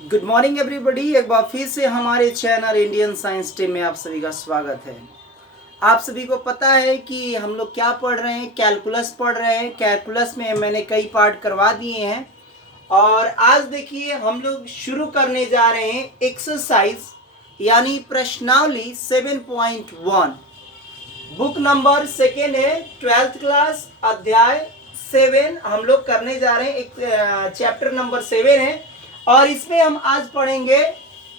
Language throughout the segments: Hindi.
Good morning everybody. एक बार फिर से हमारे चैनल इंडियन साइंस टीम में आप सभी का स्वागत है। आप सभी को पता है कि हम लोग क्या पढ़ रहे हैं, कैलकुलस पढ़ रहे हैं। कैलकुलस में मैंने कई पार्ट करवा दिए हैं और आज देखिए हम लोग शुरू करने जा रहे हैं एक्सरसाइज यानी प्रश्नावली 7.1। बुक नंबर सेकेंड है, 12th क्लास, अध्याय 7 हम लोग करने जा रहे हैं। एक चैप्टर नंबर 7 है और इसमें हम आज पढ़ेंगे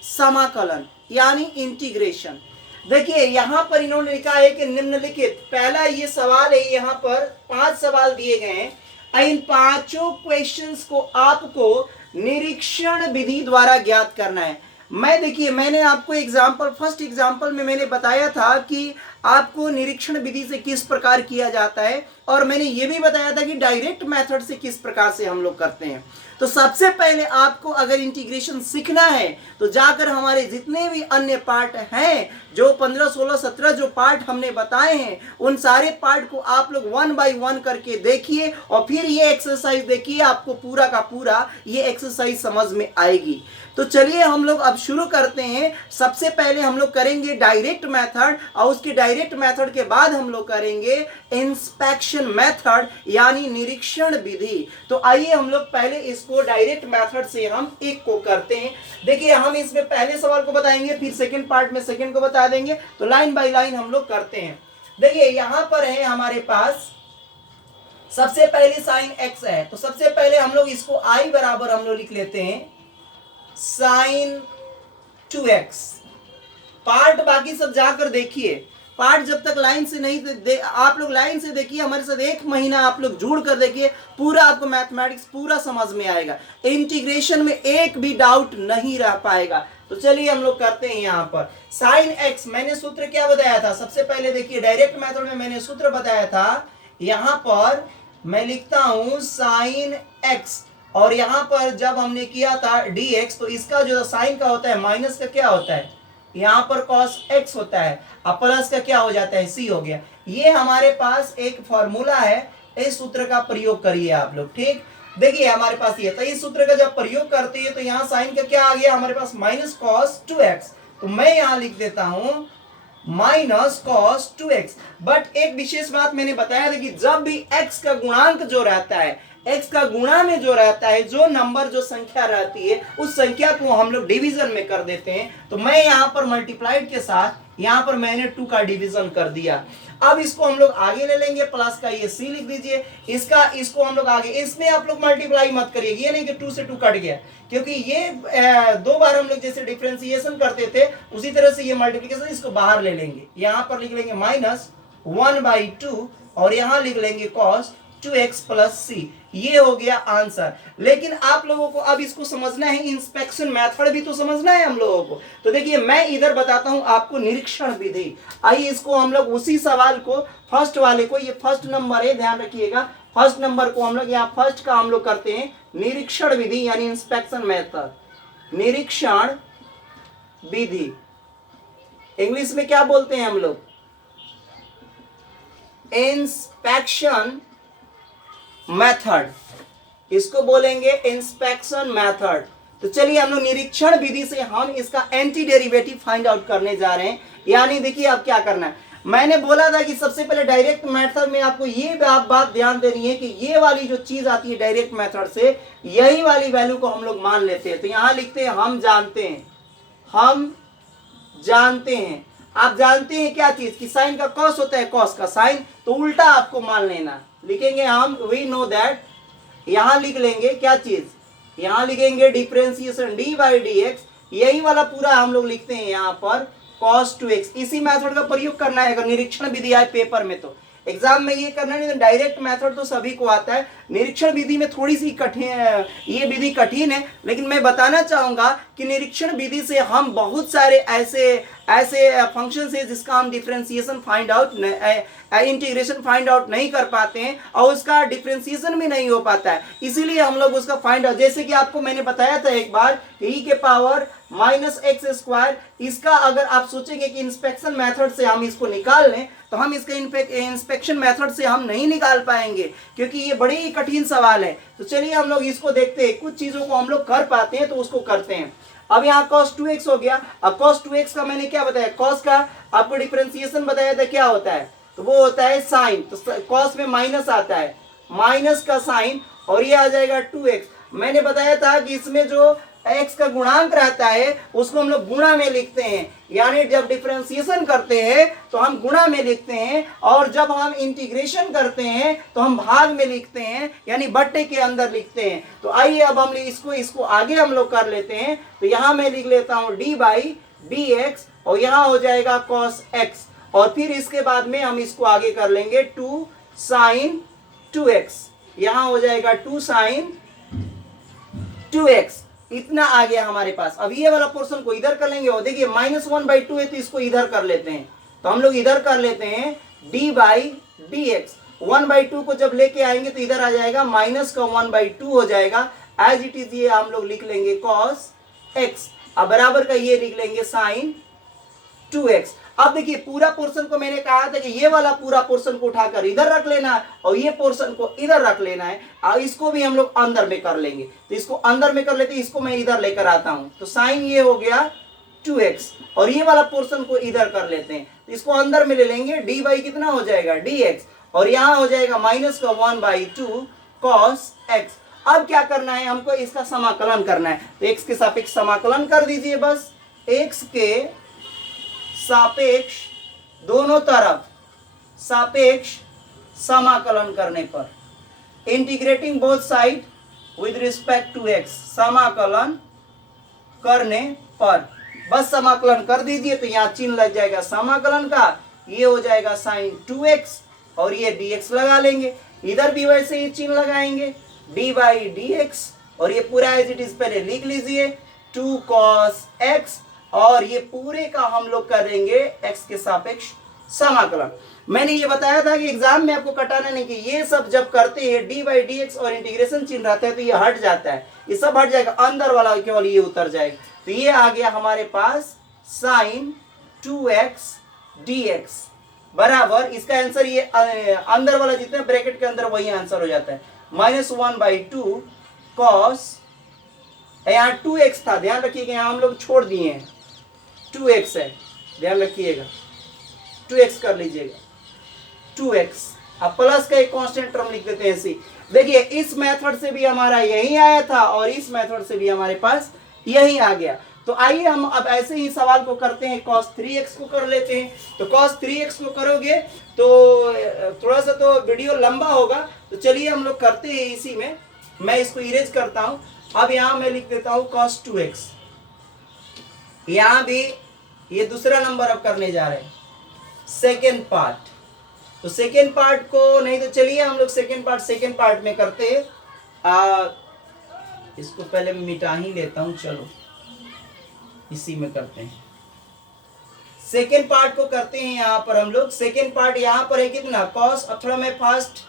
समाकलन यानी इंटीग्रेशन। देखिए यहाँ पर इन्होंने लिखा है कि निम्नलिखित, पहला ये सवाल है, यहाँ पर 5 सवाल दिए गए हैं। इन पांचों क्वेश्चंस को आपको निरीक्षण विधि द्वारा ज्ञात करना है। देखिए मैंने आपको फर्स्ट एग्जाम्पल में मैंने बताया था कि आपको निरीक्षण विधि से किस प्रकार किया जाता है और मैंने ये भी बताया था कि डायरेक्ट मेथड से किस प्रकार से हम लोग करते हैं। तो सबसे पहले आपको अगर इंटीग्रेशन सीखना है तो जाकर हमारे जितने भी अन्य पार्ट हैं, जो 15, 16, 17 जो पार्ट हमने बताए हैं, उन सारे पार्ट को आप लोग 1 बाय 1 करके देखिए और फिर ये एक्सरसाइज देखिए, आपको पूरा का पूरा ये एक्सरसाइज समझ में आएगी। तो चलिए हम लोग अब शुरू करते हैं। सबसे पहले हम लोग करेंगे डायरेक्ट मेथड और उसके डायरेक्ट मेथड के बाद हम लोग करेंगे इंस्पेक्शन मेथड यानी निरीक्षण विधि। तो आइए हम लोग पहले इसको डायरेक्ट मेथड से हम एक को करते हैं। देखिए हम इसमें पहले सवाल को बताएंगे, फिर सेकंड पार्ट में सेकंड को बता देंगे। तो लाइन बाय लाइन हम लोग करते हैं। देखिए यहां पर है हमारे पास सबसे पहले साइन एक्स है, तो सबसे पहले हम लोग इसको आई बराबर हम लोग लिख लेते हैं साइन 2x। पार्ट बाकी सब जाकर देखिए, पार्ट जब तक लाइन से नहीं आप लोग लाइन से देखिए, हमारे साथ एक महीना आप लोग जुड़ कर देखिए, पूरा आपको मैथमेटिक्स पूरा समझ में आएगा। इंटीग्रेशन में एक भी डाउट नहीं रह पाएगा। तो चलिए हम लोग करते हैं। यहाँ पर साइन एक्स मैंने सूत्र क्या बताया था, सबसे पहले देखिए डायरेक्ट मेथड में मैंने सूत्र बताया था। यहाँ पर मैं लिखता हूं साइन एक्स और यहाँ पर जब हमने किया था dx, तो इसका जो साइन का होता है माइनस का क्या होता है, यहाँ पर cos x होता है, अब प्लस का क्या हो जाता है, c हो गया। ये हमारे पास एक फॉर्मूला है, इस सूत्र का प्रयोग करिए आप लोग। ठीक, देखिए हमारे पास ये, तो इस सूत्र का जब प्रयोग करते हैं तो यहाँ साइन का क्या आ गया हमारे पास, माइनस cos 2x। तो मैं यहाँ लिख देता हूं माइनस cos 2x। बट एक विशेष बात मैंने बताया था कि जब भी x का गुणांक जो रहता है, x का गुणा में जो रहता है, जो नंबर जो संख्या रहती है, उस संख्या को हम लोग डिवीजन में कर देते हैं। तो मैं यहाँ पर मल्टीप्लाइड के साथ यहाँ पर मैंने 2 का डिवीजन कर दिया। अब इसको हम लोग आगे ले लेंगे, प्लस का ये c लिख दीजिए, इसको हम लोग आगे, इसमें आप लोग मल्टीप्लाई मत करिए, ये नहीं कि 2 से 2 कट गया, क्योंकि ये 2 बार हम लोग जैसे डिफरेंशिएशन करते थे उसी तरह से ये मल्टीप्लिकेशन, इसको बाहर ले लेंगे। यहाँ पर लिख लेंगे माइनस 1/2 और यहाँ लिख लेंगे cos 2x प्लस c। ये हो गया आंसर। लेकिन आप लोगों को अब इसको समझना है, इंस्पेक्शन मेथड भी तो समझना है हम लोगों को। तो देखिए मैं इधर बताता हूं आपको निरीक्षण विधि। आइए इसको हम लोग उसी सवाल को, फर्स्ट वाले को, ये फर्स्ट नंबर है, ध्यान रखिएगा, फर्स्ट नंबर को हम लोग यहाँ फर्स्ट का हम लोग करते हैं निरीक्षण विधि यानी इंस्पेक्शन मेथड। निरीक्षण विधि इंग्लिश में क्या बोलते हैं हम लोग, इंस्पेक्शन मेथड, इसको बोलेंगे इंस्पेक्शन मेथड। तो चलिए हम लोग निरीक्षण विधि से हम इसका एंटी डेरिवेटिव फाइंड आउट करने जा रहे हैं। यानी देखिए अब क्या करना है, मैंने बोला था कि सबसे पहले डायरेक्ट मेथड में आपको ये बात ध्यान देनी है कि ये वाली जो चीज आती है डायरेक्ट मेथड से, यही वाली वैल्यू को हम लोग मान लेते हैं। तो यहां लिखते हैं हम जानते हैं, हम जानते हैं। आप जानते हैं क्या चीज, कि साइन का कॉस होता है, कॉस का साइन, तो उल्टा आपको मान लेना। लिखेंगे हम वी नो दैट, यहां लिख लेंगे क्या चीज, यहां लिखेंगे डिफरेंशिएशन d/dx, यही वाला पूरा हम लोग लिखते हैं यहाँ पर cos 2x। इसी मेथड का प्रयोग करना है अगर निरीक्षण विधि आए पेपर में, तो एग्जाम में ये करना नहीं। तो डायरेक्ट मेथड तो सभी को आता है, निरीक्षण विधि में थोड़ी सी कठिन, ये विधि कठिन है। लेकिन मैं बताना चाहूंगा कि निरीक्षण विधि से हम बहुत सारे ऐसे फंक्शन है जिसका हम differentiation find out, integration find out नहीं कर पाते हैं और उसका डिफरेंशिएशन भी नहीं हो पाता है, इसीलिए हम लोग उसका फाइंड आउट, जैसे कि आपको मैंने बताया था एक बार e के पावर -x², इसका अगर आप सोचेंगे कि इंस्पेक्शन मेथड से हम इसको निकाल लें, तो हम इसका इंस्पेक्शन मेथड से हम नहीं निकाल पाएंगे, क्योंकि ये बड़ी कठिन सवाल है। तो चलिए हम लोग इसको देखते हैं, कुछ चीजों को हम लोग कर पाते हैं तो उसको करते हैं। अब यहाँ cos 2x हो गया। अब cos 2x का मैंने क्या बताया, cos का आपको डिफरेंशिएशन बताया था क्या होता है, तो वो होता है साइन। तो cos में माइनस आता है, माइनस का साइन, और ये आ जाएगा 2x। मैंने बताया था कि इसमें जो x का गुणांक रहता है उसको हम लोग गुणा में लिखते हैं, यानी जब डिफरेंशिएशन करते हैं तो हम गुणा में लिखते हैं, और जब हम इंटीग्रेशन करते हैं तो हम भाग में लिखते हैं, यानी बट्टे के अंदर लिखते हैं। तो आइए अब हम इसको आगे हम लोग कर लेते हैं। तो यहां मैं लिख लेता हूं d/dx, और यहां हो जाएगा cos x, और फिर इसके बाद में हम इसको आगे कर लेंगे 2 sin 2x, यहां हो जाएगा 2 sin 2x। इतना आ गया हमारे पास। अब ये वाला पोर्शन को इधर कर लेंगे, और देखिए -1/2 है तो इसको इधर कर लेते हैं। तो हम लोग इधर कर लेते हैं d/dx। 1/2 को जब लेके आएंगे तो इधर आ जाएगा, माइनस का 1/2 हो जाएगा, एज इट इज ये हम लोग लिख लेंगे cos x। अब बराबर का ये लिख लेंगे sin 2x। अब देखिए पूरा पोर्शन को मैंने कहा था कि ये वाला पूरा पोर्शन को उठाकर इधर रख लेना है, और ये पोर्शन को इधर रख लेना है, और इसको भी हम लोग अंदर में कर लेंगे। तो इसको अंदर में कर लेते हैं, इसको मैं इधर लेकर आता हूं। तो साइन ये हो गया 2x, और ये वाला पोर्शन को इधर कर लेते हैं, तो इसको अंदर में ले लेंगे। d कितना हो जाएगा dx, और यहां हो जाएगा माइनस का 1/2 cos x। अब क्या करना है, हमको इसका समाकलन करना है। तो x के सापेक्ष समाकलन कर दीजिए बस। x के सापेक्ष दोनों तरफ सापेक्ष समाकलन करने पर, integrating both side with respect to x, समाकलन करने पर बस समाकलन कर दीजिए। तो यहाँ चिन्ह लग जाएगा समाकलन का, ये हो जाएगा sin 2x, और ये dx लगा लेंगे। इधर भी वैसे ही चिन्ह लगाएंगे d/dx, और ये पूरा एज इट इज पहले लिख लीजिए 2 cos x, और ये पूरे का हम लोग करेंगे x के सापेक्ष समाकलन। मैंने ये बताया था कि एग्जाम में आपको कटाना नहीं, कि ये सब जब करते हैं d/dx और इंटीग्रेशन चिन्ह रहता है तो ये हट जाता है, ये सब हट जाएगा, अंदर वाला केवल ये उतर जाएगा। तो ये आ गया हमारे पास sin 2x dx बराबर, इसका आंसर ये अंदर वाला जितना ब्रैकेट के अंदर वही आंसर हो जाता है, -1/2 cos, यहाँ 2x था, ध्यान रखिएगा, यहाँ हम लोग छोड़ दिए हैं, 2x है, ध्यान रखिएगा, 2x कर लीजिएगा, 2x। अब प्लस का एक कांस्टेंट टर्म लिख देते हैं ऐसे। देखिए इस मेथड से भी हमारा यही आया था, और इस मेथड से भी हमारे पास यही आ गया। तो आइए हम अब ऐसे ही सवाल को करते हैं, cos 3x को कर लेते हैं। तो cos 3x को करोगे तो थोड़ा सा तो वीडियो लंबा होगा, तो चलिए हम लोग करते हैं इसी में। मैं इसको इरेज करता हूं। अब यहां मैं लिख देता हूं cos 2x, यहां भी ये दूसरा नंबर अब करने जा रहे हैं, सेकेंड पार्ट। तो सेकेंड पार्ट को नहीं, तो चलिए हम लोग सेकेंड पार्ट में करते हैं। इसको पहले मैं मिटा ही लेता हूं, चलो इसी में करते हैं। सेकेंड पार्ट को करते हैं यहां पर हम लोग। सेकेंड पार्ट यहां पर है कितना, cos, अब थोड़ा मैं फास्ट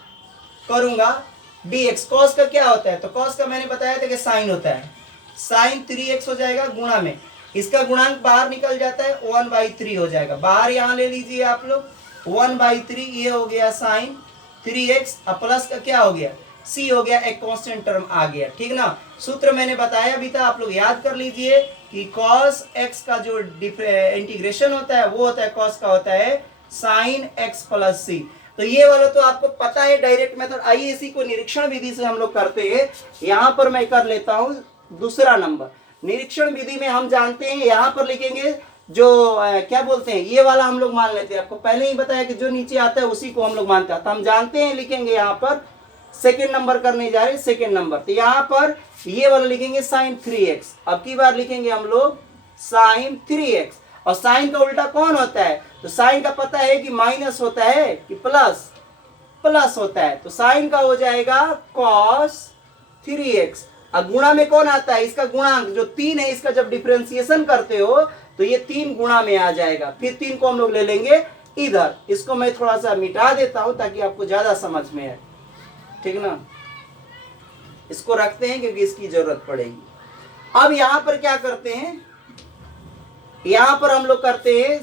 करूंगा, dx। cos का क्या होता है, तो cos का मैंने बताया था कि साइन होता है, sin 3x हो जाएगा गुणा में, इसका गुणांक बाहर निकल जाता है, 1/3 हो जाएगा, बाहर यहां ले लीजिए आप लोग, 1/3, ये हो गया sin 3x, अब प्लस का क्या हो गया, c हो गया, एक कांस्टेंट टर्म आ गया, ठीक ना। सूत्र मैंने बताया भी था, आप लोग याद कर लीजिए कि cos x का जो इंटीग्रेशन होता है वो होता है, cos का होता है sin x + c। तो ये वाला तो आपको पता है डायरेक्ट मेथड। आइए इसी को निरीक्षण विधि से हम लोग करते हैं। यहाँ पर मैं कर लेता हूँ दूसरा नंबर। निरीक्षण विधि में हम जानते हैं, यहाँ पर लिखेंगे जो क्या बोलते हैं, ये वाला हम लोग मान लेते हैं। आपको पहले ही बताया कि जो नीचे आता है उसी को हम लोग मानते हैं, तो हम जानते हैं, लिखेंगे यहाँ पर सेकेंड नंबर करने जा रहे हैं, सेकेंड नंबर। तो यहाँ पर ये वाला लिखेंगे sin 3x, अब की बार लिखेंगे हम लोग sin 3x। और साइन का उल्टा कौन होता है, तो साइन का पता है कि माइनस होता है कि प्लस होता है, तो साइन का हो जाएगा cos 3x। अब गुणा में कौन आता है, इसका गुणांक जो 3 है, इसका जब डिफरेंशिएशन करते हो तो ये 3 गुणा में आ जाएगा, फिर 3 को हम लोग ले लेंगे इधर। इसको मैं थोड़ा सा मिटा देता हूं ताकि आपको ज्यादा समझ में आए, ठीक ना। इसको रखते हैं क्योंकि इसकी जरूरत पड़ेगी। अब यहां पर क्या करते हैं, यहां पर हम लोग करते हैं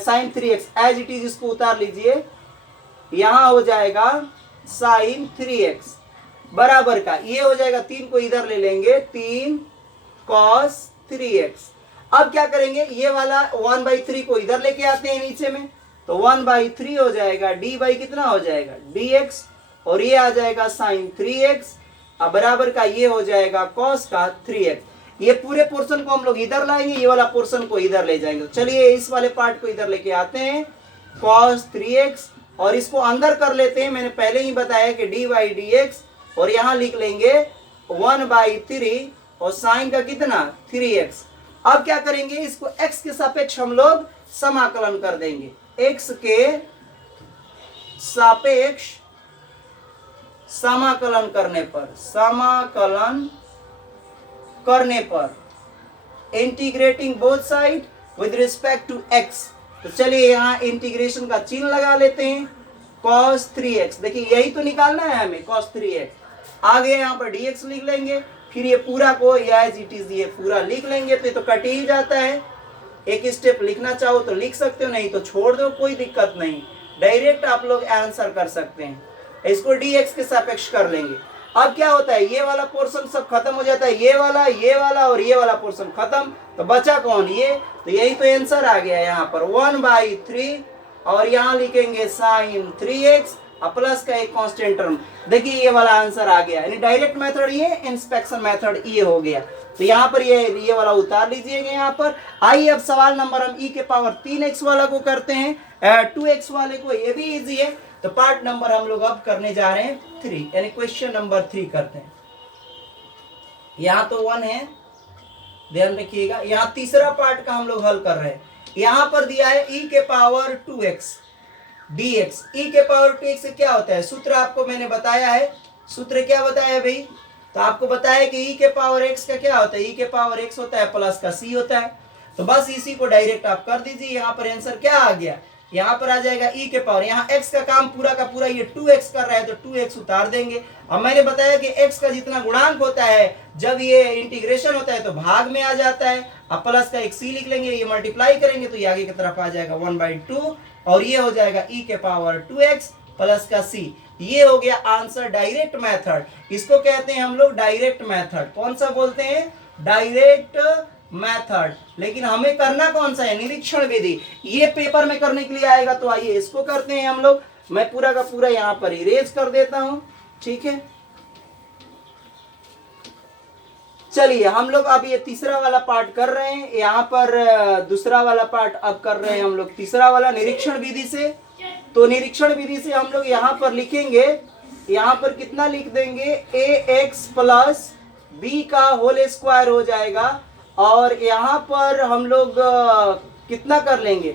sin 3x, as it is इसको उतार लीजिए, यहां हो जाएगा sin 3x। बराबर का ये हो जाएगा 3 को इधर ले लेंगे 3 cos 3x। अब क्या करेंगे ये वाला 1/3 को इधर लेके आते हैं नीचे में, तो 1/3 हो जाएगा डी बाई कितना हो जाएगा dx, और ये आ जाएगा sin 3x। अब बराबर का ये हो जाएगा cos का 3x। ये पूरे पोर्शन को हम लोग इधर लाएंगे, ये वाला पोर्शन को इधर ले जाएंगे। चलिए इस वाले पार्ट को इधर लेके आते हैं cos 3x, और इसको अंदर कर लेते हैं। मैंने पहले ही बताया कि डी बाई डी एक्स, और यहां लिख लेंगे 1/3 और साइन का कितना 3x। अब क्या करेंगे इसको x के सापेक्ष हम लोग समाकलन कर देंगे। x के सापेक्ष समाकलन करने पर integrating both side with respect to x। तो चलिए यहाँ इंटीग्रेशन का चिन्ह लगा लेते हैं cos 3x। देखिए यही तो निकालना है हमें cos 3x। आगे यहाँ पर dx लिख लेंगे, फिर ये पूरा को एज इट इज ये पूरा लिख लेंगे, तो ये तो कट ही जाता है। एक स्टेप लिखना चाहो तो लिख सकते हो, नहीं तो छोड़ दो, कोई दिक्कत नहीं, डायरेक्ट आप लोग आंसर कर सकते हैं। इसको dx के सापेक्ष कर लेंगे। अब क्या होता है ये वाला पोर्शन सब खत्म हो जाता है, ये वाला और ये वाला पोर्शन खत्म, तो बचा कौन ये, तो यही तो आंसर आ गया यहाँ पर 1/3, और यहाँ लिखेंगे sin 3x प्लस का एक कांस्टेंट टर्म। देखिए ये वाला आंसर आ गया, यानी डायरेक्ट मेथड ये, इंस्पेक्शन मेथड ये हो गया। तो यहाँ पर ये वाला उतार लीजिएगा यहाँ पर। आइए अब सवाल नंबर हम e के पावर 3x वाला को करते हैं, 2x वाले को, ये भी इजी है। तो पार्ट नंबर हम लोग अब करने जा रहे हैं 3, यानी क्वेश्चन नंबर 3 करते हैं। यहाँ तो 1 है, ध्यान रखिएगा। यहाँ तीसरा पार्ट का हम लोग हल कर रहे हैं। यहाँ पर दिया है e के पावर 2x dx। e के पावर 2x से क्या होता है, सूत्र आपको मैंने बताया है। सूत्र क्या बताया भाई, तो आपको बताया कि e के पावर x का क्या होता है, e के पावर x होता है प्लस का c होता है। तो बस इसी को डायरेक्ट आप कर दीजिए। यहाँ पर आंसर क्या आ गया, यहाँ पर आ जाएगा e के पावर, यहाँ x का काम पूरा का पूरा ये 2x कर रहा है, तो 2x उतार देंगे। अब मैंने बताया कि x का जितना गुणांक होता है जब ये इंटीग्रेशन होता है तो भाग में आ जाता है। अब प्लस का एक c लिख लेंगे, ये मल्टीप्लाई करेंगे तो ये आगे की तरफ आ जाएगा 1/2, और ये हो जाएगा e के पावर 2x प्लस का c। ये हो गया आंसर डायरेक्ट मेथड। इसको कहते हैं हम लोग डायरेक्ट मेथड। कौन सा बोलते हैं, डायरेक्ट मेथड। लेकिन हमें करना कौन सा है, निरीक्षण विधि। ये पेपर में करने के लिए आएगा, तो आइए इसको करते हैं हम लोग। मैं पूरा का पूरा यहाँ पर इरेज कर देता हूं, ठीक है। चलिए हम लोग अब ये तीसरा वाला पार्ट कर रहे हैं। यहाँ पर दूसरा वाला पार्ट अब कर रहे हैं हम लोग तीसरा वाला निरीक्षण विधि से। तो निरीक्षण विधि से हम लोग यहाँ पर लिखेंगे, यहाँ पर कितना लिख देंगे, ax प्लस b का होल स्क्वायर हो जाएगा। और यहाँ पर हम लोग कितना कर लेंगे,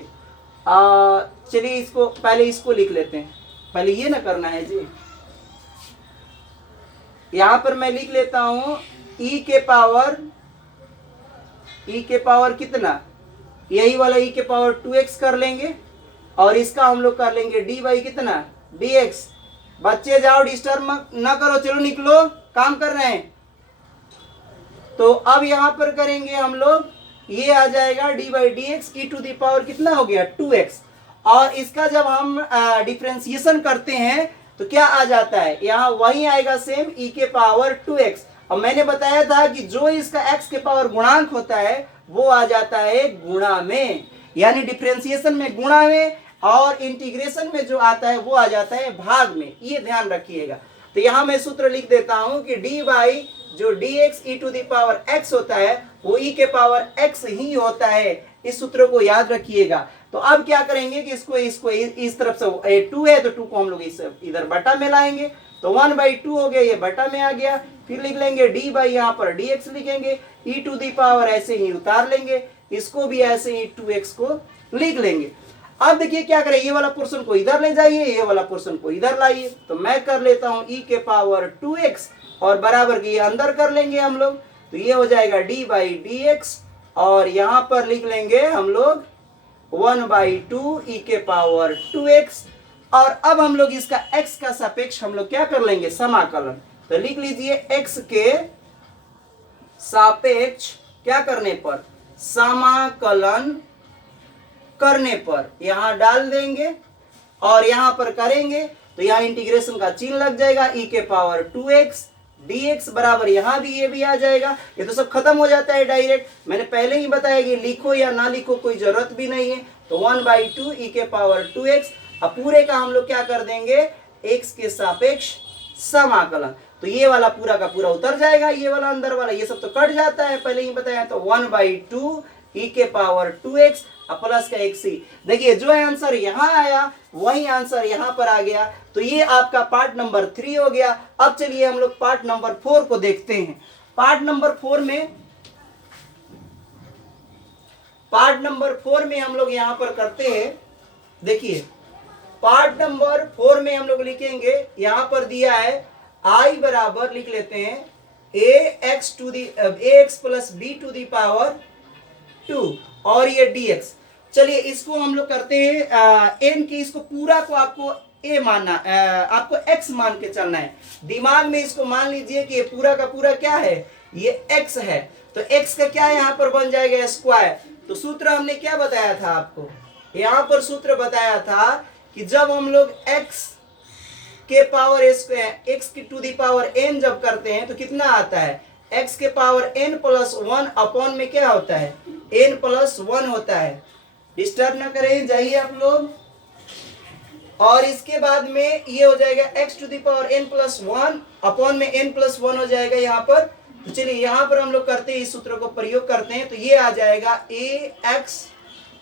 चलिए इसको पहले इसको लिख लेते हैं, पहले ये ना करना है जी। यहाँ पर मैं लिख लेता हूँ e के पावर कितना, यही वाला e के पावर 2x कर लेंगे, और इसका हम लोग कर लेंगे d बाई कितना dx। बच्चे जाओ डिस्टर्ब ना करो, चलो निकलो, काम कर रहे हैं। तो अब यहाँ पर करेंगे हम लोग, ये आ जाएगा d by d x, e to the power कितना हो गया 2x। और इसका जब हम डिफ्रेंसिएशन करते हैं तो क्या आ जाता है, यहाँ वही आएगा सेम e के पावर 2x। अब मैंने बताया था कि जो इसका x के पावर गुणांक होता है वो आ जाता है गुणा में, यानी डिफ्रेंसिएशन में गुणा में, और इंटीग्रेशन में जो आता है वो आ जाता है भाग में। ये ध्यान रखिएगा। तो यहाँ मैं सूत्र लिख देता हूं कि d बाई जो dx e to the power x होता है वो e के पावर x ही होता है। इस सूत्र को याद रखिएगा। तो अब क्या करेंगे कि इसको इस तरफ से 2 है तो 2 को हम लोग इस इधर बटा में लाएंगे, तो 1/2 हो गया, ये बटा में आ गया। फिर लिख लेंगे d बाई यहाँ पर dx लिखेंगे, e टू दी पावर ऐसे ही उतार लेंगे, इसको भी ऐसे ही 2x को लिख लेंगे। अब देखिए क्या करें, ये वाला पोर्शन को इधर ले जाइए, ये वाला पोर्शन को इधर लाइए। तो मैं कर लेता हूं e के पावर 2x, और बराबर के ये अंदर कर लेंगे हम लोग, तो ये हो जाएगा d बाई डी एक्स, और यहाँ पर लिख लेंगे हम लोग 1/2 e के पावर 2x। और अब हम लोग इसका x का सापेक्ष हम लोग क्या कर लेंगे, समाकलन। तो लिख लीजिए x के सापेक्ष क्या करने पर, समाकलन करने पर, यहां डाल देंगे और यहां पर करेंगे तो यहाँ इंटीग्रेशन का चिन्ह लग जाएगा, e के पावर 2x dx बराबर यहाँ भी ये भी आ जाएगा। ये तो सब खत्म हो जाता है डायरेक्ट, मैंने पहले ही बताया कि लिखो या ना लिखो कोई जरूरत भी नहीं है। तो 1/2 e के पावर 2x, अब पूरे का हम लोग क्या कर देंगे, x के सापेक्ष समाकलन। तो ये वाला पूरा का पूरा उतर जाएगा, ये वाला अंदर वाला ये सब तो कट जाता है, पहले ही बताया। तो 1/2 e के पावर 2x प्लस का एक सी। देखिए जो आंसर यहाँ आया वही आंसर यहाँ पर आ गया। तो ये आपका पार्ट नंबर 3 हो गया। अब चलिए हम लोग पार्ट नंबर 4 को देखते हैं। पार्ट नंबर 4 में हम लोग यहाँ पर करते हैं। देखिए पार्ट नंबर 4 में हम लोग लिखेंगे, यहाँ पर दिया है i बराबर लिख लेते हैं ax plus b to the power 2 और ये dx। चलिए इसको हम लोग करते हैं n की, इसको पूरा को आपको a मानना, आपको x मान के चलना है। दिमाग में इसको मान लीजिए कि ये पूरा का पूरा क्या है, ये x है। तो x का क्या यहाँ पर बन जाएगा, स्क्वायर। तो सूत्र हमने क्या बताया था आपको, यहाँ पर सूत्र बताया था कि जब हम लोग x के पावर स्क्वायर, x की टू दी पावर n जब करते हैं तो कितना आता है, x के पावर n प्लस 1 अपॉन में क्या होता है, n प्लस 1 होता है। डिस्टर्ब ना करें, जाइए आप लोग। और इसके बाद में ये हो जाएगा x to the power n plus 1 upon में n प्लस 1 हो जाएगा यहाँ पर। तो चलिए यहाँ पर हम लोग करते हैं, इस सूत्र को प्रयोग करते हैं। तो ये आ जाएगा ax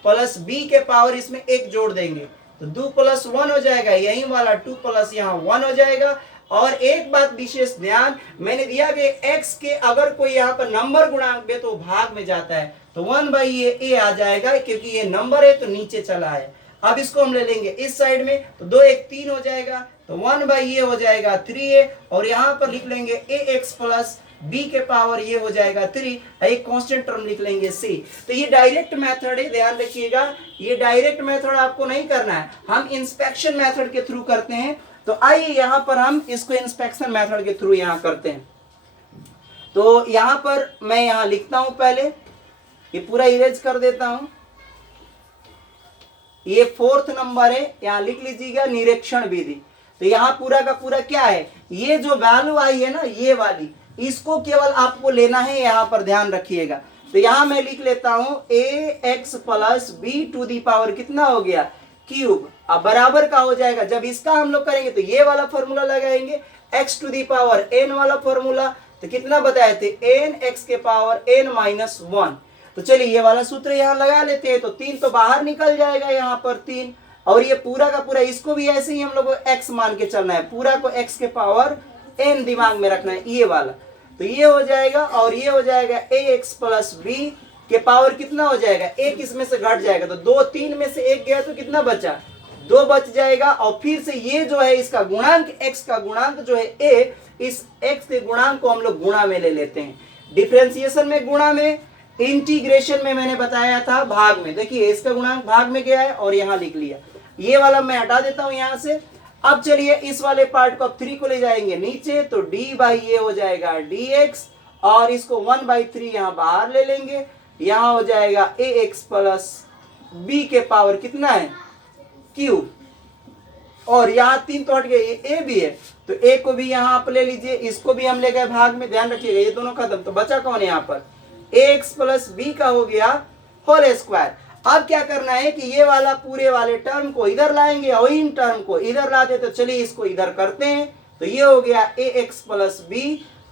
प्लस b के पावर, इसमें एक जोड़ देंगे तो 2 प्लस 1 हो जाएगा, यही वाला 2 प्लस यहाँ 1 हो जाएगा। और एक बात विशेष ध्यान मैंने दिया कि x के अगर कोई यहाँ पर नंबर गुणांक दे तो भाग में जाता है, तो 1/a a आ जाएगा, क्योंकि ये नंबर है तो नीचे चला है। अब इसको हम ले लेंगे इस साइड में, तो 2 1 3 हो जाएगा, तो 1/a हो जाएगा 3a। और यहाँ पर लिख लेंगे ax प्लस b के पावर ये हो जाएगा 3, एक कांस्टेंट टर्म लिख लेंगे c। तो ये डायरेक्ट मेथड है, ध्यान रखिएगा, ये डायरेक्ट मेथड आपको नहीं करना है, हम इंस्पेक्शन मेथड के थ्रू करते हैं। तो आइए यहाँ पर हम इसको इंस्पेक्शन मेथड के थ्रू यहाँ करते हैं। तो यहाँ पर मैं यहाँ लिखता हूं, पहले ये पूरा इरेज कर देता हूं। ये 4th नंबर है, यहाँ लिख लीजिएगा निरीक्षण विधि। तो यहाँ पूरा का पूरा क्या है, ये जो वैल्यू आई है ना ये वाली, इसको केवल आपको लेना है, यहाँ पर ध्यान रखिएगा। तो यहाँ मैं लिख लेता हूं ax plus b to the power कितना हो गया, क्यूब। अब बराबर का हो जाएगा, जब इसका हम लोग करेंगे तो ये वाला फॉर्मूला लगाएंगे, x to the power n वाला फॉर्मूला। तो कितना बताए थे, n x के पावर n माइनस 1। तो चलिए ये वाला सूत्र यहाँ लगा लेते हैं। तो 3 तो बाहर निकल जाएगा यहाँ पर 3, और ये पूरा का पूरा इसको भी ऐसे ही हम लोग को x मान के चलना है, पूरा को x के पावर n दिमाग में रखना है, ये वाला। तो ये हो जाएगा और ये हो जाएगा ax प्लस b के पावर कितना हो जाएगा, एक इसमें से घट जाएगा, तो 2 3 में से एक गया तो कितना बचा, 2 बच जाएगा। और फिर से ये जो है इसका गुणांक, x का गुणांक जो है a, इस x के गुणांक को हम लोग गुणा में ले लेते हैं। डिफरेंशिएशन में गुणा में, इंटीग्रेशन में मैंने बताया था भाग में। देखिए इसका गुणांक भाग में गया है और यहाँ लिख लिया, ये वाला मैं हटा देता हूँ यहाँ से। अब चलिए इस वाले पार्ट को अब 3 को ले जाएंगे नीचे, तो d/a हो जाएगा dx, और इसको 1/3 यहाँ बाहर ले लेंगे, यहाँ हो जाएगा ax प्लस b के पावर कितना है, क्यूब। और यहाँ 3 तो हट गए, ये a भी है, तो a को भी यहाँ आप ले लीजिए, इसको भी हम ले गए भाग में, ध्यान रखिएगा ये दोनों खत्म। तो बचा कौन है यहाँ पर, ax प्लस b का हो गया होल स्क्वायर। अब क्या करना है कि ये वाला पूरे वाले टर्म को इधर लाएंगे और इन टर्म को इधर लाते, तो चलिए इसको इधर करते हैं। तो ये हो गया ax प्लस b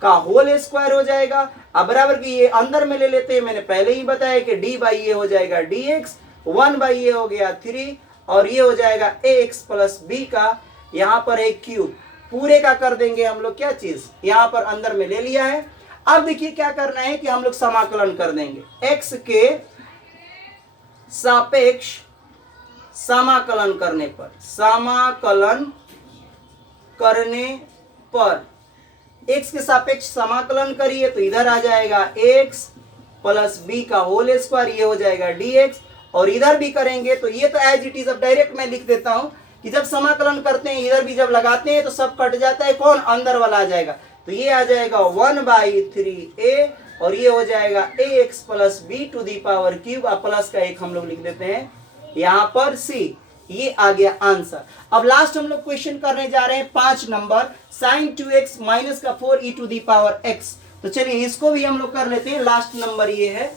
का होल स्क्वायर हो जाएगा। अब बराबर की ये अंदर में ले लेते हैं, मैंने पहले ही बताया कि d/a हो जाएगा dx, 1/a हो गया 3, और ये हो जाएगा ax प्लस b का यहाँ पर एक क्यूब। पूरे का कर देंगे हम लोग क्या चीज, यहाँ पर अंदर में ले लिया है। अब देखिए क्या करना है कि हम लोग समाकलन कर देंगे, x के सापेक्ष समाकलन करने पर, समाकलन करने पर x के सापेक्ष समाकलन करिए तो इधर आ जाएगा x प्लस b का होल स्क्वायर, ये हो जाएगा dx। और इधर भी करेंगे तो ये तो एज इट इज, अब डायरेक्ट मैं लिख देता हूं कि जब समाकलन करते हैं इधर भी जब लगाते हैं तो सब कट जाता है, कौन अंदर वाला आ जाएगा। तो ये आ जाएगा 1/3a, और ये हो जाएगा ax plus b to the power cube, plus का एक हम लोग लिख देते हैं यहाँ पर c। ये आ गया आंसर। अब लास्ट हम लोग क्वेश्चन करने जा रहे हैं 5 नंबर, sin 2x माइनस का 4e to the power x। तो चलिए इसको भी हम लोग कर लेते हैं। लास्ट नंबर ये है,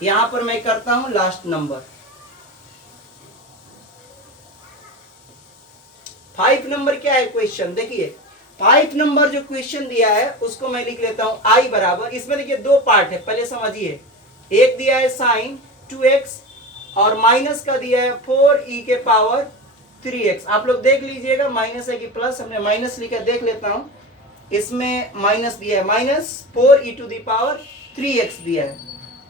यहां पर मैं करता हूं लास्ट नंबर 5 नंबर क्या है क्वेश्चन, देखिए 5 नंबर जो क्वेश्चन दिया है उसको मैं लिख लेता हूं I बराबर, इसमें देखिए 2 पार्ट है, पहले समझिए। एक दिया है sin 2x और माइनस का दिया है 4e के पावर 3x। आप लोग देख लीजिएगा माइनस है कि प्लस, हमने माइनस लिखा, देख लेता हूं। इसमें माइनस दिया है, minus 4e to the power 3x दिया है,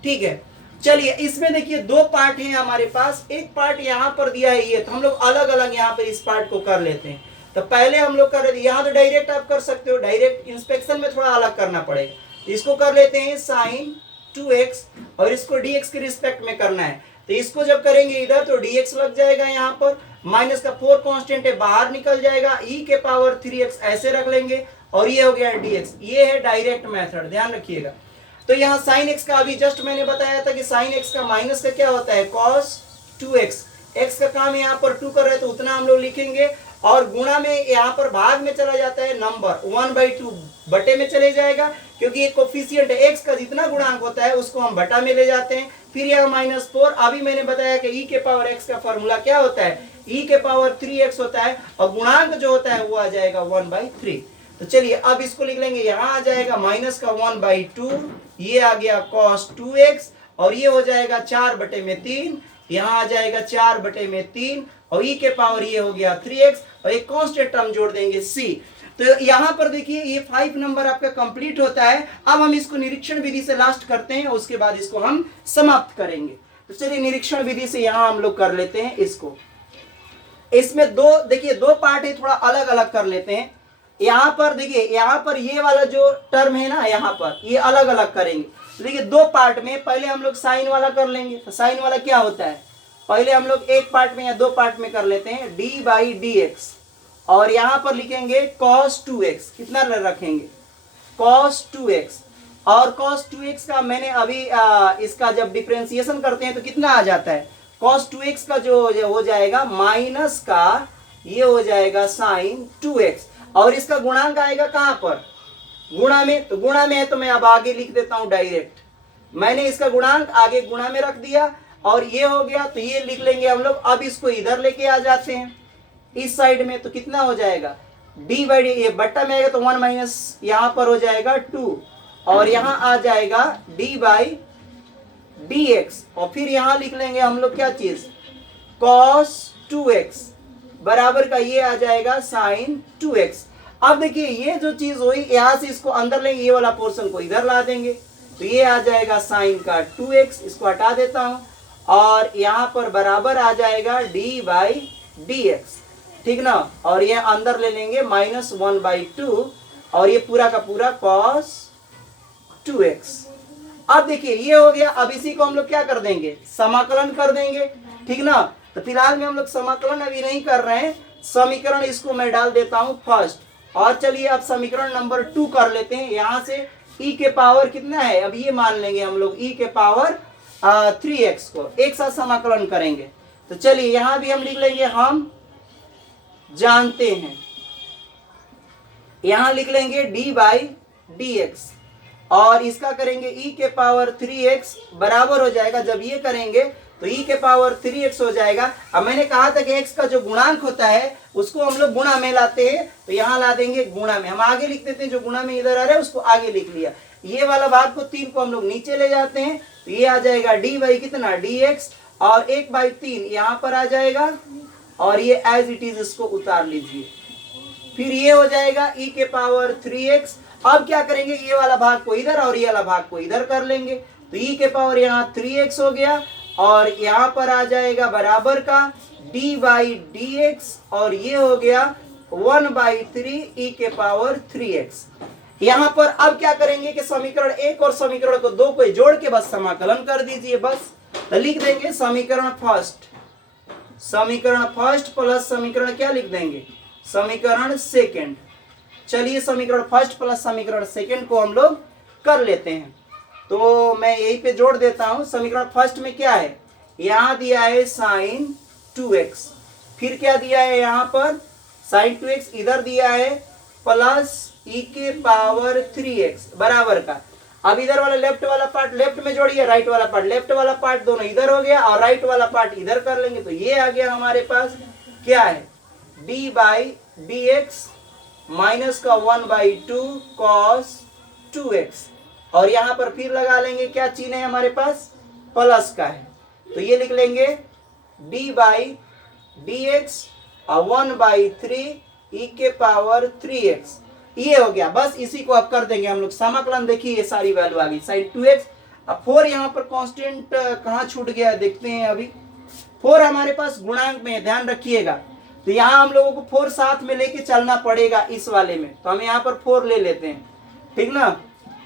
ठीक है। चलिए इसमें देखिए 2 पार्ट हैं हमारे पास, एक पार्ट यहां पर दिया है ये, तो हम लोग अलग अलग यहां पर इस पार्ट को कर लेते हैं। तो पहले हम लोग कर रहे थे, यहां तो डायरेक्ट आप कर सकते हो, डायरेक्ट इंस्पेक्शन में थोड़ा अलग करना पड़ेगा। इसको कर लेते हैं sin 2x और इसको dx के रिस्पेक्ट में करना है। तो इसको जब करेंगे इधर तो dx लग जाएगा, यहाँ पर माइनस का 4 कांस्टेंट है, बाहर निकल जाएगा, e के पावर 3x ऐसे रख लेंगे और ये हो गया dx। ये है डायरेक्ट मेथड, ध्यान रखिएगा। तो यहाँ sin x का अभी जस्ट मैंने बताया था कि sin x का माइनस का क्या होता है cos 2x। x का काम यहाँ पर 2 कर रहे तो उतना हम लोग लिखेंगे, और गुणा में यहाँ पर भाग में चला जाता है नंबर 1/2 बटे में चले जाएगा, क्योंकि ये कोफिशिएंट है, x का जितना गुणांक होता है उसको हम बटा में ले जाते हैं। फिर यह -4, अभी मैंने बताया कि e के पावर x का फॉर्मूला क्या होता है, e के पावर 3x होता है, और गुणांक जो होता है वो आ जाएगा 1/3। तो चलिए अब इसको लिख लेंगे, यहाँ आ जाएगा माइनस का 1/2, ये आ गया cos 2x, और ये हो जाएगा 4/3, यहाँ आ जाएगा 4/3, और e के पावर ये हो गया 3x, और एक कांस्टेंट टर्म जोड़ देंगे c। तो यहाँ पर देखिए ये 5 नंबर आपका कंप्लीट होता है। अब हम इसको निरीक्षण विधि से लास्ट करते हैं, उसके बाद इसको हम समाप्त करेंगे। तो चलिए निरीक्षण विधि से यहाँ हम लोग कर लेते हैं इसको। इसमें देखिए 2 पार्ट है, थोड़ा अलग अलग कर लेते हैं। यहाँ पर देखिए, यहाँ पर ये वाला जो टर्म है ना, यहाँ पर ये अलग अलग करेंगे। तो देखिए 2 पार्ट में पहले हम लोग साइन वाला कर लेंगे। तो साइन वाला क्या होता है, पहले हम लोग एक पार्ट में या 2 पार्ट में कर लेते हैं, d/dx, और यहाँ पर लिखेंगे cos 2x, कितना रखेंगे cos 2x, और cos 2x का मैंने अभी इसका जब डिफरेंशिएशन करते हैं तो कितना आ जाता है, cos 2x का जो हो जाएगा माइनस का ये हो जाएगा sin 2x, और इसका गुणांक आएगा कहाँ पर, गुणा में। तो गुणा में है तो मैं अब आगे लिख देता हूं डायरेक्ट, मैंने इसका गुणांक आगे गुणा में रख दिया, और ये हो गया तो ये लिख लेंगे हम लोग। अब इसको इधर लेके आ जाते हैं इस साइड में, तो कितना हो जाएगा d/d, ये बट्टा में आएगा तो 1 माइनस यहाँ पर हो जाएगा 2, और यहाँ आ जाएगा d/dx, और फिर यहाँ लिख लेंगे हम लोग क्या चीज cos 2x बराबर का ये आ जाएगा sin 2x। अब देखिए ये जो चीज हुई, यहाँ से इसको अंदर लेंगे, ये वाला पोर्शन को इधर ला देंगे, तो ये आ जाएगा sin का 2x, इसको हटा देता हूं, और यहाँ पर बराबर आ जाएगा d/dx, ठीक ना। और ये अंदर ले लेंगे -1/2, और ये पूरा का पूरा cos 2x। अब देखिए ये हो गया। अब इसी को हम लोग क्या कर देंगे, समाकलन कर देंगे, ठीक ना। तो फिलहाल में हम लोग समाकलन अभी नहीं कर रहे हैं, समीकरण इसको मैं डाल देता हूं फर्स्ट। और चलिए अब समीकरण नंबर 2 कर लेते हैं। यहां से e के पावर कितना है, अब ये मान लेंगे हम लोग e के पावर 3x को एक साथ समाकलन करेंगे। तो चलिए यहां भी हम लिख लेंगे, हम जानते हैं, यहां लिख लेंगे d/dx, और इसका करेंगे e के पावर 3x बराबर हो जाएगा, जब ये करेंगे तो e के पावर 3x हो जाएगा। अब मैंने कहा था कि x का जो गुणांक होता है उसको हम लोग गुणा में लाते हैं, तो यहाँ ला देंगे गुणा में, हम आगे लिख देते हैं, जो गुणा में इधर आ रहा है उसको आगे लिख लिया। ये वाला भाग को 3 को हम लोग नीचे ले जाते हैं, तो ये आ जाएगा d/ कितना dx, और 1/3 यहाँ पर आ जाएगा, और ये एज इट इज इसको उतार लीजिए। फिर ये हो जाएगा e के पावर 3x। अब क्या करेंगे, ये वाला भाग को इधर और ये वाला भाग को इधर कर लेंगे, तो e के पावर यहाँ 3x हो गया, और यहाँ पर आ जाएगा बराबर का d/dx, और ये हो गया 1/3 e के पावर 3x। यहाँ पर अब क्या करेंगे कि समीकरण 1 और समीकरण को 2 को जोड़ के बस समाकलन कर दीजिए बस। तो लिख देंगे समीकरण फर्स्ट प्लस समीकरण क्या लिख देंगे, समीकरण सेकंड। चलिए समीकरण फर्स्ट प्लस समीकरण सेकंड को हम लोग कर लेते हैं। तो मैं यहीं पे जोड़ देता हूं। समीकरण फर्स्ट में क्या है, यहां दिया है sin 2x, फिर क्या दिया है यहाँ पर, sin 2x इधर दिया है प्लस e के पावर 3x बराबर का। अब इधर वाला लेफ्ट वाला पार्ट लेफ्ट में जोड़िए, राइट वाला पार्ट लेफ्ट वाला पार्ट दोनों इधर हो गया और राइट वाला पार्ट इधर कर लेंगे, तो ये आ गया हमारे पास क्या है, d by d x minus का 1/2 cos 2x, और यहां पर फिर लगा लेंगे क्या चिन्ह है हमारे पास, प्लस का है, तो ये लिख लेंगे d by d x 1/3 e के पावर 3x, ये हो गया। बस इसी को अब कर देंगे हम लोग समाकलन। देखिए ये सारी वैल्यू आ गई sin 2x। अब 4 यहाँ पर कांस्टेंट कहाँ छूट गया देखते हैं। अभी 4 हमारे पास गुणांक में है, ध्यान रखिएगा, तो यहाँ हम लोगों को 4 साथ में लेके चलना पड़ेगा इस वाले में, तो हम यहाँ पर 4 ले लेते हैं, ठीक ना,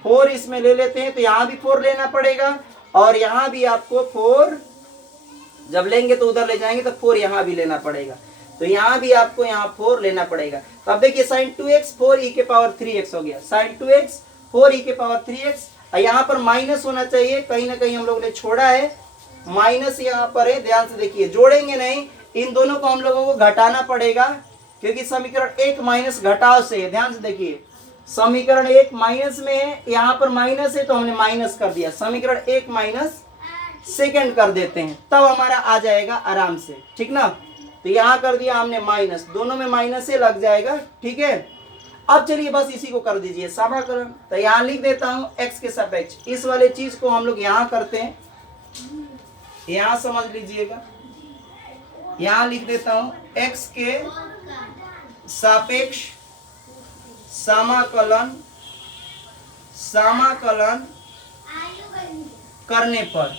4 इसमें ले लेते हैं, तो यहाँ भी 4 लेना पड़ेगा और यहाँ भी आपको 4 जब लेंगे तो उधर ले जाएंगे तो 4 यहाँ भी लेना पड़ेगा, तो यहाँ भी आपको यहाँ 4 लेना पड़ेगा। तो अब देखिए sin 2x 4 e के पावर 3x हो गया, sin 2x 4 e के पावर 3x, यहाँ पर माइनस होना चाहिए, कहीं ना कहीं हम लोगों ने छोड़ा है, माइनस यहाँ पर है, ध्यान से देखिए, जोड़ेंगे नहीं, इन दोनों को हम लोगों को घटाना पड़ेगा क्योंकि समीकरण 1 माइनस घटाव से है। ध्यान से देखिए, समीकरण 1 माइनस में है, यहाँ पर माइनस है तो हमने माइनस कर दिया, समीकरण 1 माइनस सेकेंड कर देते हैं, तब हमारा आ जाएगा आराम से, ठीक ना। तो यहाँ कर दिया हमने माइनस, दोनों में माइनस से लग जाएगा, ठीक है। अब चलिए बस इसी को कर दीजिए समाकलन, तो यहाँ लिख देता हूँ x के सापेक्ष, इस वाले चीज को हम लोग यहाँ करते हैं, यहाँ समझ लीजिएगा, यहाँ लिख देता हूँ x के सापेक्ष समाकलन करने पर,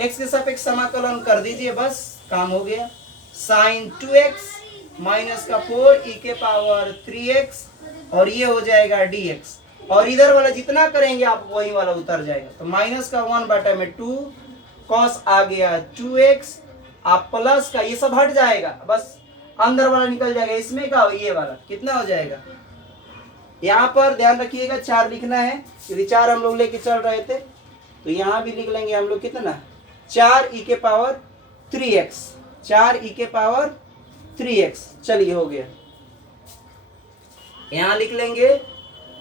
x के सापेक्ष समाकलन कर दीजिए, बस काम हो गया। sin 2x माइनस का 4 e के पावर 3x और ये हो जाएगा dx, और इधर वाला जितना करेंगे आप वही वाला उतर जाएगा, तो माइनस का 1/2 cos आ गया 2x, आप प्लस का ये सब हट जाएगा, बस अंदर वाला निकल जाएगा, इसमें का ये वाला कितना हो जाएगा, यहाँ पर ध्यान रखिएगा 4 लिखना है क्योंकि 4 हम लोग लेके चल रहे थे, तो यहाँ भी लिख लेंगे हम लोग कितना, 4 e के पावर 3x, 4 e के पावर 3x, चलिए हो गया। यहाँ लिख लेंगे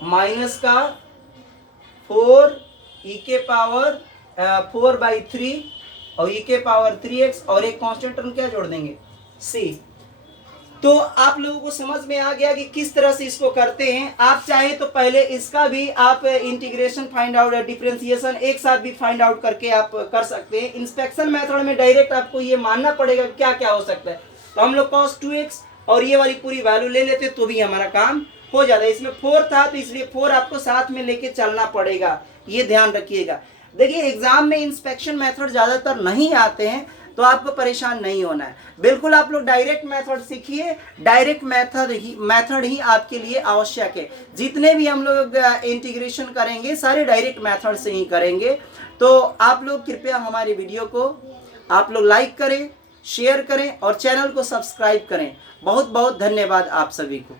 माइनस का 4 e के पावर 4/3 और e के पावर 3x और एक कांस्टेंट टर्म क्या जोड़ देंगे, c। तो आप लोगों को समझ में आ गया कि किस तरह से इसको करते हैं। आप चाहे तो पहले इसका भी आप इंटीग्रेशन फाइंड आउट या डिफरेंशिएशन एक साथ भी फाइंड आउट करके आप कर सकते हैं। इंस्पेक्शन मेथड में डायरेक्ट आपको ये मानना पड़ेगा क्या क्या हो सकता है, तो हम लोग cos 2x और ये वाली पूरी वैल्यू ले लेते तो भी हमारा काम हो जाता है। इसमें 4 था तो इसलिए 4 आपको साथ में लेके चलना पड़ेगा, ये ध्यान रखिएगा। देखिए एग्जाम में इंस्पेक्शन मेथड ज्यादातर नहीं आते हैं, तो आपको परेशान नहीं होना है, बिल्कुल आप लोग डायरेक्ट मेथड सीखिए, डायरेक्ट मेथड ही आपके लिए आवश्यक है। जितने भी हम लोग इंटीग्रेशन करेंगे सारे डायरेक्ट मेथड से ही करेंगे, तो आप लोग कृपया हमारे वीडियो को आप लोग लाइक करें, शेयर करें और चैनल को सब्सक्राइब करें। बहुत बहुत धन्यवाद आप सभी को।